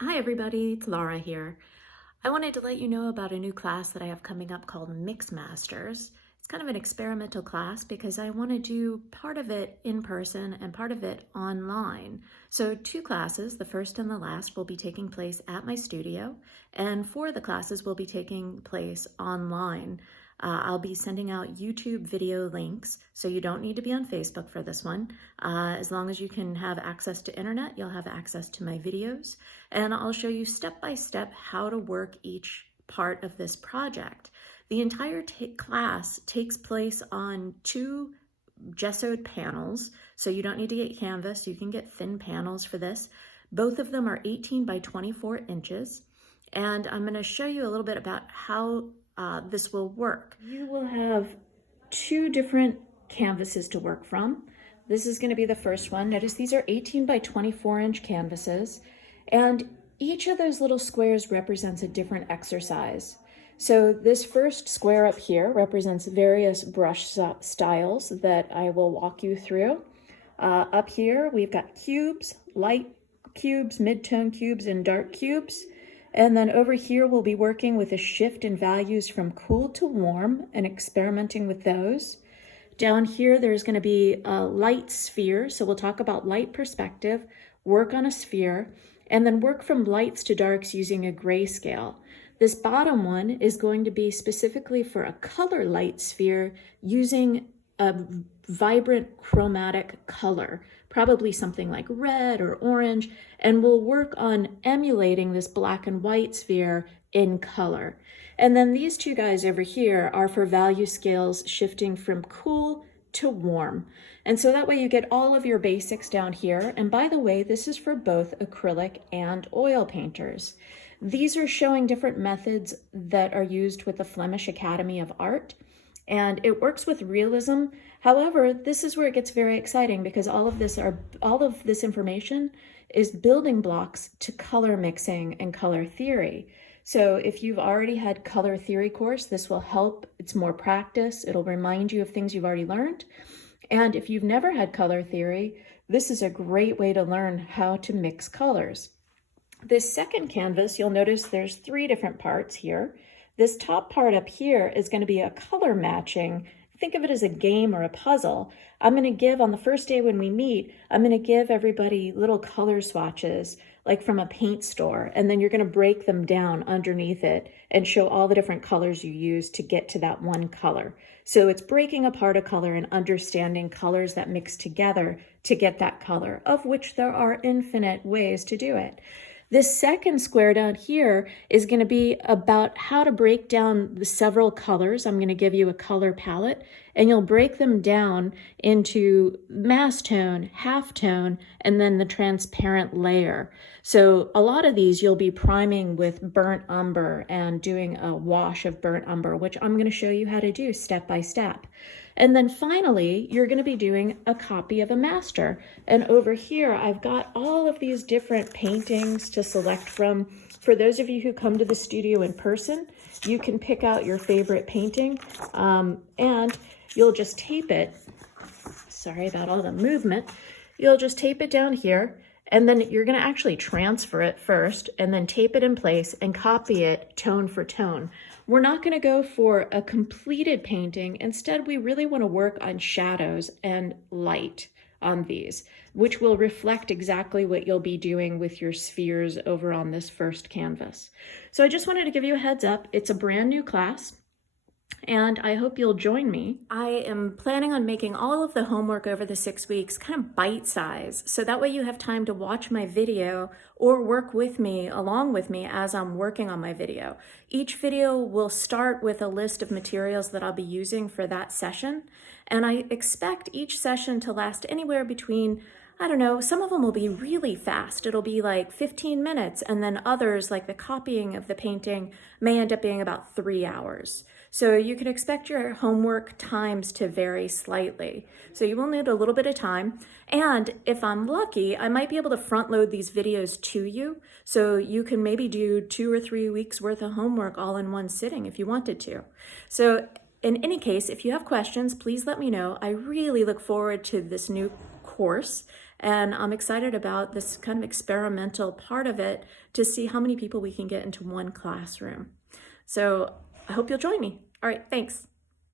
Hi everybody, it's Laura here. I wanted to let you know about a new class that I have coming up called Mix Masters. It's kind of an experimental class because I want to do part of it in person and part of it online. So two classes, the first and the last, will be taking place at my studio, and four of the classes will be taking place online. I'll be sending out YouTube video links, so you don't need to be on Facebook for this one. As long as you can have access to internet, you'll have access to my videos, and I'll show you step by step how to work each part of this project. The entire class takes place on two gessoed panels, so you don't need to get canvas, you can get thin panels for this. Both of them are 18 by 24 inches, and I'm going to show you a little bit about how this will work. You will have two different canvases to work from. This is going to be the first one. Notice these are 18 by 24 inch canvases, and each of those little squares represents a different exercise. So this first square up here represents various brush styles that I will walk you through. Up here we've got cubes, light cubes, mid-tone cubes, and dark cubes. And then over here, we'll be working with a shift in values from cool to warm and experimenting with those. Down here, there's going to be a light sphere. So we'll talk about light perspective, work on a sphere, and then work from lights to darks using a grayscale. This bottom one is going to be specifically for a color light sphere using a vibrant chromatic color, probably something like red or orange, and we'll work on emulating this black and white sphere in color. And then these two guys over here are for value scales shifting from cool to warm. And so that way you get all of your basics down here. And by the way, this is for both acrylic and oil painters. These are showing different methods that are used with the Flemish Academy of Art, and it works with realism. However, this is where it gets very exciting because all of this information is building blocks to color mixing and color theory. So if you've already had color theory course, this will help. It's more practice. It'll remind you of things you've already learned. And if you've never had color theory, this is a great way to learn how to mix colors. This second canvas, you'll notice there's three different parts here. This top part up here is going to be a color matching. Think of it as a game or a puzzle. I'm going to give, on the first day when we meet, I'm going to give everybody little color swatches, like from a paint store, and then you're going to break them down underneath it and show all the different colors you use to get to that one color. So it's breaking apart a color and understanding colors that mix together to get that color, of which there are infinite ways to do it. This second square down here is going to be about how to break down the several colors. I'm going to give you a color palette, and you'll break them down into mass tone, half tone, and then the transparent layer. So a lot of these you'll be priming with burnt umber and doing a wash of burnt umber, which I'm going to show you how to do step by step. And then finally, you're going to be doing a copy of a master. And over here, I've got all of these different paintings to select from. For those of you who come to the studio in person, you can pick out your favorite painting, and you'll just tape it. Sorry about all the movement. You'll just tape it down here, and then you're going to actually transfer it first and then tape it in place and copy it tone for tone. We're not going to go for a completed painting. Instead, we really want to work on shadows and light on these, which will reflect exactly what you'll be doing with your spheres over on this first canvas. So I just wanted to give you a heads up. It's a brand new class, and I hope you'll join me. I am planning on making all of the homework over the 6 weeks kind of bite size, so that way you have time to watch my video or work with me, along with me, as I'm working on my video. Each video will start with a list of materials that I'll be using for that session, and I expect each session to last anywhere between, I don't know, some of them will be really fast. It'll be like 15 minutes, and then others, like the copying of the painting, may end up being about 3 hours. So you can expect your homework times to vary slightly. So you will need a little bit of time. And if I'm lucky, I might be able to front load these videos to you. So you can maybe do 2 or 3 weeks worth of homework all in one sitting if you wanted to. So in any case, if you have questions, please let me know. I really look forward to this new course, And I'm excited about this kind of experimental part of it to see how many people we can get into one classroom. So I hope you'll join me. All right, thanks.